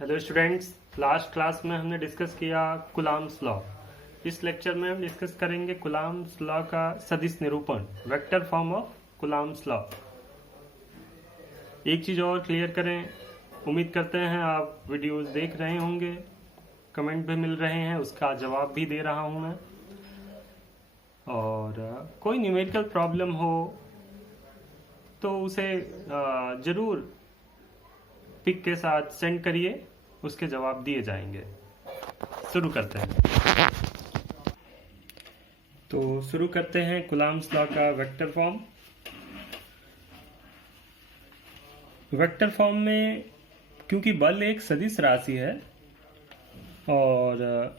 Hello students, last class में हमने discuss किया कुलाम्स लॉ। इस लेक्चर में हम डिस्कस करेंगे कुलाम्स लॉ का सदिश निरूपण, vector form of Coulomb's law. एक चीज़ और क्लियर करें, उम्मीद करते हैं आप वीडियोस देख रहे होंगे, कमेंट भी मिल रहे हैं, उसका जवाब भी दे रहा हूं मैं। और कोई न्यूमेरिकल प्रॉब्लम हो तो उसे ज़रूर पिक के साथ सेंड करिए, उसके जवाब दिए जाएंगे। शुरू करते हैं। तो शुरू करते हैं कुलाम्स लॉ का वेक्टर फॉर्म। वेक्टर फॉर्म में क्योंकि बल एक सदिश राशि है और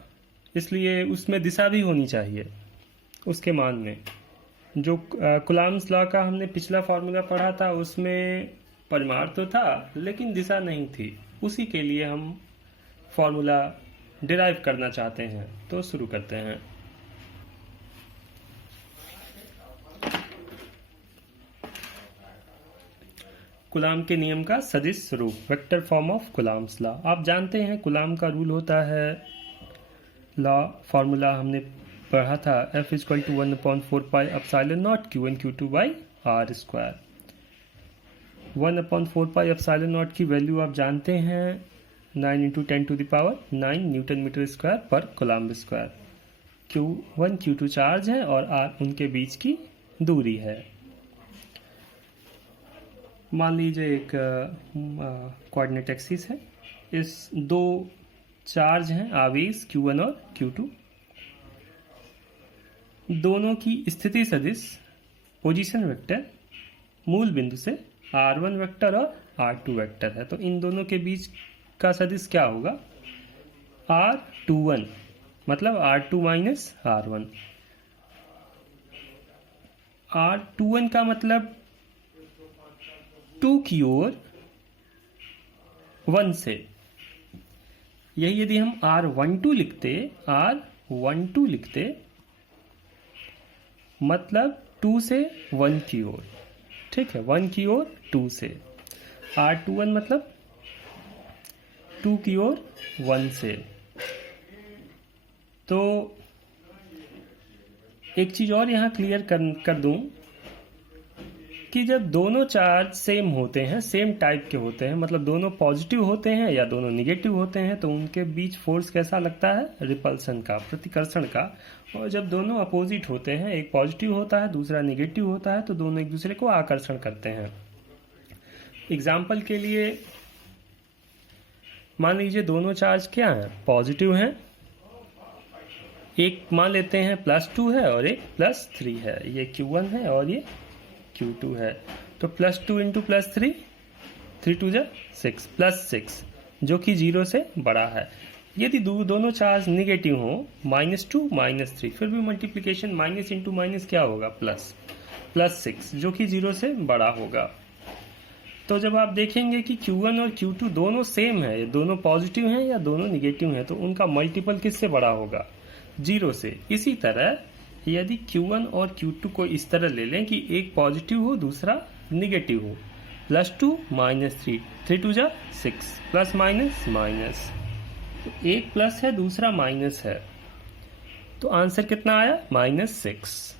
इसलिए उसमें दिशा भी होनी चाहिए उसके मान में। जो कुलाम्स लॉ का हमने पिछला फॉर्मूला पढ़ा था उसमें परिमाण तो था लेकिन दिशा नहीं थी, उसी के लिए हम फॉर्मूला डिराइव करना चाहते हैं। तो शुरू करते हैं। कुलाम के नियम का सदिश रूप, vector form of Coulomb's law. आप जानते हैं कुलाम का रूल होता है, लॉ फॉर्मूला हमने पढ़ा था, F = 1/4πε0 Q1 Q2 by R square. 1/4πε0 की वैल्यू आप जानते हैं 9 × 10⁹ न्यूटन मीटर स्क्वायर पर coulomb square. Q1 Q2 charge है और R उनके बीच की दूरी है। मान लीजिए एक कोऑर्डिनेट एक्सिस है, इस दो चार्ज हैं आवेश Q1 और Q2, दोनों की स्थिति सदिश पोजीशन वेक्टर मूल बिंदु से R1 वेक्टर और R2 वेक्टर है। तो इन दोनों के बीच का सदिश क्या होगा? R21, मतलब R2 माइनस R1। R21 का मतलब 2 की ओर 1 से, यही यदि हम R12 लिखते मतलब 2 से 1 की ओर, ठीक है, 1 की ओर 2 से। R21 मतलब 2 की ओर 1 से। तो एक चीज और यहां क्लियर कर दूं कि जब दोनों चार्ज सेम होते हैं, सेम टाइप के होते हैं, मतलब दोनों पॉजिटिव होते हैं या दोनों निगेटिव होते हैं, तो उनके बीच फोर्स कैसा लगता है? रिपल्सन का, प्रतिकर्षण का। और जब दोनों अपोजिट होते हैं, एक पॉजिटिव होता है दूसरा निगेटिव होता है, तो दोनों एक दूसरे को आकर्षण करते हैं। एग्जाम्पल के लिए मान लीजिए दोनों चार्ज क्या हैं? पॉजिटिव हैं। एक मान लेते हैं +2 है और एक +3 है। ये Q1 है और ये Q2 है। तो +2 × +3, 3 2 6, +6, जो कि 0 से बड़ा है। यदि दोनों चार्ज निगेटिव हो, -2 -3, फिर भी मल्टीप्लिकेशन माइनस इंटू माइनस क्या होगा? प्लस, +6, जो कि 0 से बड़ा होगा। तो जब आप देखेंगे कि Q1 और Q2 दोनों सेम है, दोनों पॉजिटिव हैं या दोनों निगेटिव हैं, तो उनका मल्टीपल किससे बड़ा होगा? 0 से। इसी तरह यदि Q1 और Q2 को इस तरह ले लें कि एक पॉजिटिव हो दूसरा निगेटिव हो, +2 -3, 3 2 6, प्लस माइनस माइनस, तो एक प्लस है दूसरा माइनस है, तो आंसर कितना आया? -6।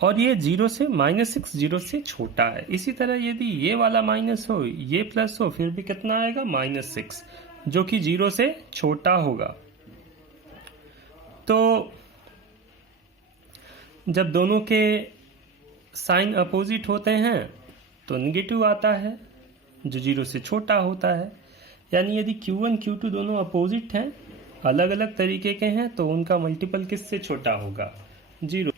और ये 0 से -6 0 से छोटा है। इसी तरह यदि ये वाला माइनस हो ये प्लस हो, फिर भी कितना आएगा? -6, जो कि 0 से छोटा होगा। तो जब दोनों के साइन अपोजिट होते हैं तो निगेटिव आता है, जो 0 से छोटा होता है। यानी यदि Q1 Q2 दोनों अपोजिट हैं, अलग अलग तरीके के हैं, तो उनका मल्टीपल किससे छोटा होगा? 0।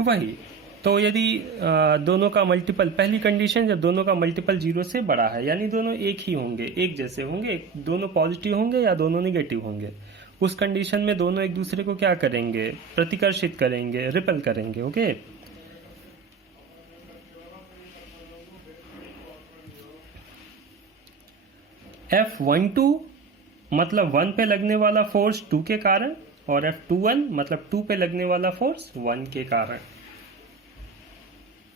वही तो यदि दोनों का मल्टीपल, पहली कंडीशन जब दोनों का मल्टीपल 0 से बड़ा है, यानी दोनों एक ही होंगे, एक जैसे होंगे, दोनों पॉजिटिव होंगे या दोनों निगेटिव होंगे, उस कंडीशन में दोनों एक दूसरे को क्या करेंगे? प्रतिकर्षित करेंगे, रिपल करेंगे। ओके, F12 मतलब 1 पे लगने वाला फोर्स 2 के कारण, और F21 मतलब 2 पे लगने वाला फोर्स 1 के कारण।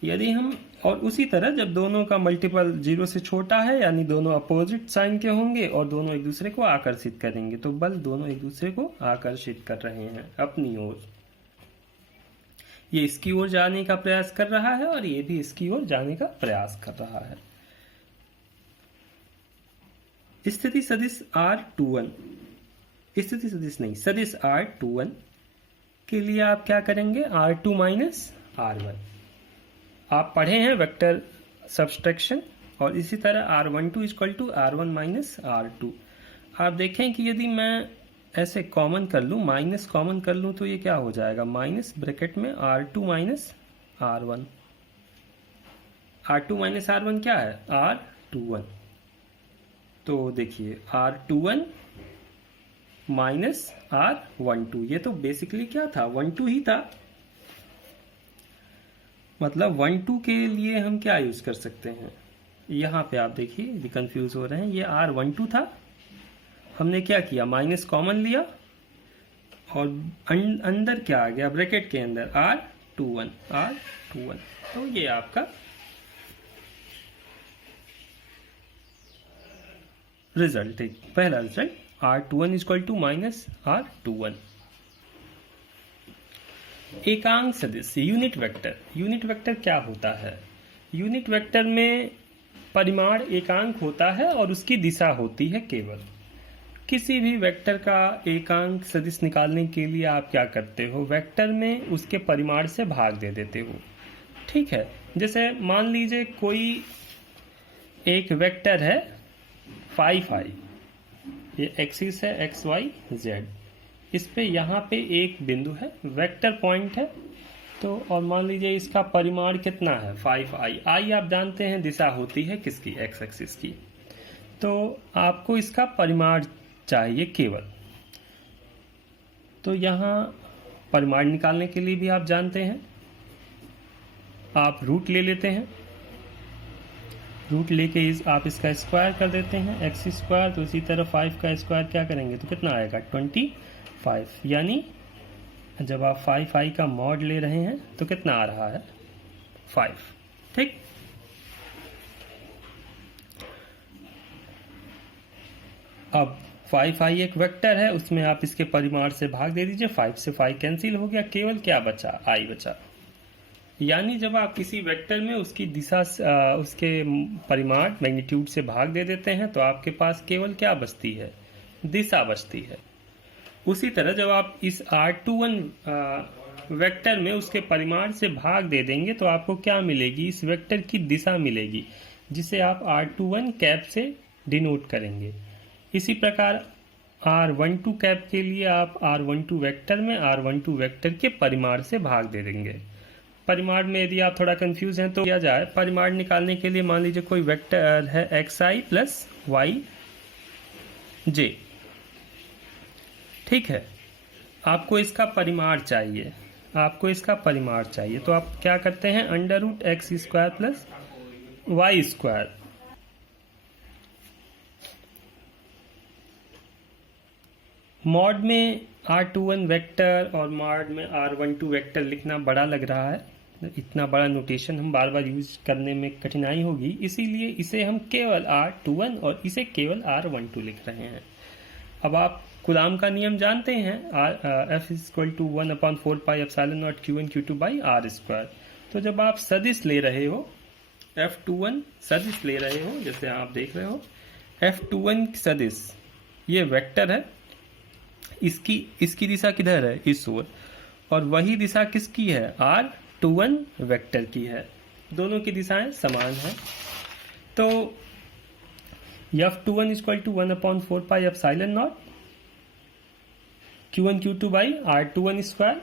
यदि हम, और उसी तरह जब दोनों का मल्टीपल 0 से छोटा है यानी दोनों अपोजिट साइन के होंगे और दोनों एक दूसरे को आकर्षित करेंगे, तो बल दोनों एक दूसरे को आकर्षित कर रहे हैं अपनी ओर। ये इसकी ओर जाने का प्रयास कर रहा है और ये भी इसकी ओर जाने का प्रयास कर रहा है। स्थिति सदिश R21, स्थिति सदिश नहीं, सदिश R21 के लिए आप क्या करेंगे, R2 माइनस R1। आप पढ़े हैं वेक्टर सब्सट्रैक्शन, और इसी तरह R12 equal to R1 minus R2। आप देखें कि यदि मैं ऐसे कॉमन कर लूँ, माइनस कॉमन कर लूँ, तो ये क्या हो जाएगा, माइनस ब्रैकेट में R2 minus R1। R2 minus R1 क्या है, R21। तो देखिए R21 माइनस R12, ये तो बेसिकली क्या था, 12 ही था। मतलब 12 के लिए हम क्या यूज कर सकते हैं, यहाँ पे आप देखिए यदि कंफ्यूज हो रहे हैं, ये R12 था, हमने क्या किया, माइनस कॉमन लिया और अंदर क्या आ गया, ब्रैकेट के अंदर R21। तो ये आपका रिजल्ट है, पहला result R21 equal to minus R21। एकांक सदिश यूनिट वेक्टर, यूनिट वेक्टर क्या होता है, यूनिट वेक्टर में परिमाण एकांक होता है और उसकी दिशा होती है केवल। किसी भी वेक्टर का एकांक सदिश निकालने के लिए आप क्या करते हो, वेक्टर में उसके परिमाण से भाग दे देते हो। ठीक है, जैसे मान लीजिए कोई एक वेक्टर है 5i, ये एक्सिस है x y z, इस पे यहाँ पे एक बिंदु है, वेक्टर पॉइंट है, तो और मान लीजिए इसका परिमाण कितना है 5i। i आप जानते हैं दिशा होती है किसकी, x एक्सिस की। तो आपको इसका परिमाण चाहिए केवल, तो यहाँ परिमाण निकालने के लिए भी आप जानते हैं, आप रूट ले लेते हैं, रूट लेके आप इसका स्क्वायर कर देते हैं एक्स स्क्वायर, तो इसी तरह 5 का स्क्वायर क्या करेंगे तो कितना आएगा 25, यानी जब आप 5i का मॉड ले रहे हैं तो कितना आ रहा है 5। ठीक, अब 5i एक वेक्टर है, उसमें आप इसके परिमाण से भाग दे दीजिए, 5 से 5 कैंसिल हो गया, केवल क्या बचा, i बचा। यानी जब आप किसी वेक्टर में उसकी दिशा उसके परिमाण मैग्नीट्यूड से भाग दे देते हैं तो आपके पास केवल क्या बचती है, दिशा बचती है। उसी तरह जब आप इस R21 वेक्टर में उसके परिमाण से भाग दे देंगे तो आपको क्या मिलेगी, इस वेक्टर की दिशा मिलेगी, जिसे आप R21 कैप से डिनोट करेंगे। इसी प्रकार R12 कैप के लिए आप R12 वेक्टर में R12 वेक्टर के परिमाण से भाग दे देंगे। परिमाण में यदि आप थोड़ा कंफ्यूज हैं तो किया जाए, परिमाण निकालने के लिए मान लीजिए कोई वेक्टर है xi प्लस yj, ठीक है, आपको इसका परिमाण चाहिए, आपको इसका परिमाण चाहिए, तो आप क्या करते हैं, under root X square plus Y square. Mod में R21 वेक्टर और मॉड में R12 वेक्टर लिखना बड़ा लग रहा है, इतना बड़ा नोटेशन हम बार बार यूज करने में कठिनाई होगी, इसीलिए इसे हम केवल R21 और इसे केवल R12 लिख रहे हैं। अब आप कुलाम का नियम जानते हैं, F = 1/4πε0 Q1 Q2 by R²। तो जब आप सदिश ले रहे हो, F21 सदिश ले रहे हो, जैसे आप देख रहे हो F21 सदिश, ये वेक्टर है, इसकी दिशा किधर है, इस ओर, और वही दिशा किसकी है, R21 वेक्टर की है, दोनों की दिशाएं समान हैं। तो F21 = 1/4πε0 Q1 Q2 by R21²,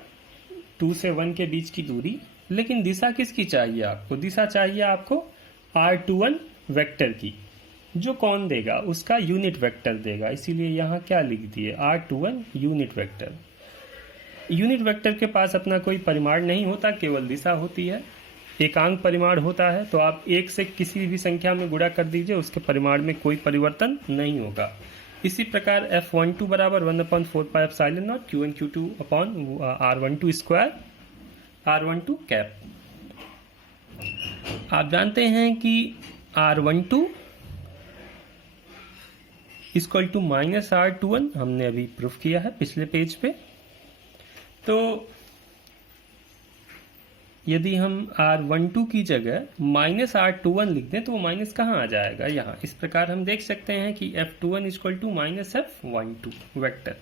2 से 1 के बीच की दूरी, लेकिन दिशा किसकी चाहिए आपको, दिशा चाहिए आपको R21 वेक्टर की, जो कौन देगा, उसका यूनिट वेक्टर देगा, इसीलिए यहाँ क्या लिख दिए, R21 unit vector. Unit vector के पास अपना कोई परिमाण नहीं होता, केवल दिशा होती है, एकांक परिमाण होता है, तो आप एक से किसी भी संख्या में गुणा कर दीजिए, उसके परिमाण में कोई परिवर्तन नहीं होगा। इसी प्रकार F12 बराबर 1/4πε0 Q1 Q2 upon R12² R12 cap. आप जानते हैं कि R12 equal to minus R21 हमने अभी प्रूफ किया है पिछले पेज पे। तो यदि हम R12 की जगह माइनस R21 लिख दें तो वो माइनस कहाँ आ जाएगा, यहाँ। इस प्रकार हम देख सकते हैं कि F21 equal to minus F12 vector,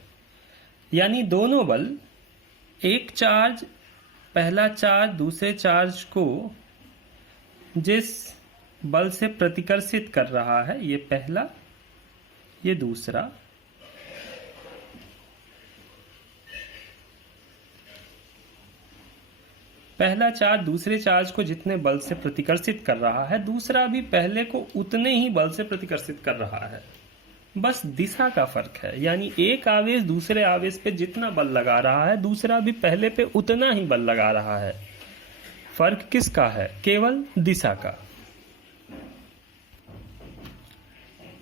यानी दोनों बल, एक चार्ज, पहला चार्ज दूसरे चार्ज को जिस बल से प्रतिकर्षित कर रहा है, ये पहला, ये दूसरा, पहला चार्ज दूसरे चार्ज को जितने बल से प्रतिकर्षित कर रहा है, दूसरा भी पहले को उतने ही बल से प्रतिकर्षित कर रहा है, बस दिशा का फर्क है। यानी एक आवेश दूसरे आवेश पे जितना बल लगा रहा है, दूसरा भी पहले पे उतना ही बल लगा रहा है। फर्क किसका है? केवल दिशा का।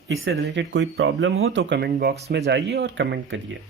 इससे रिलेटेड कोई प्रॉब्लम हो तो कमेंट बॉक्स में जाइए और कमेंट करिए।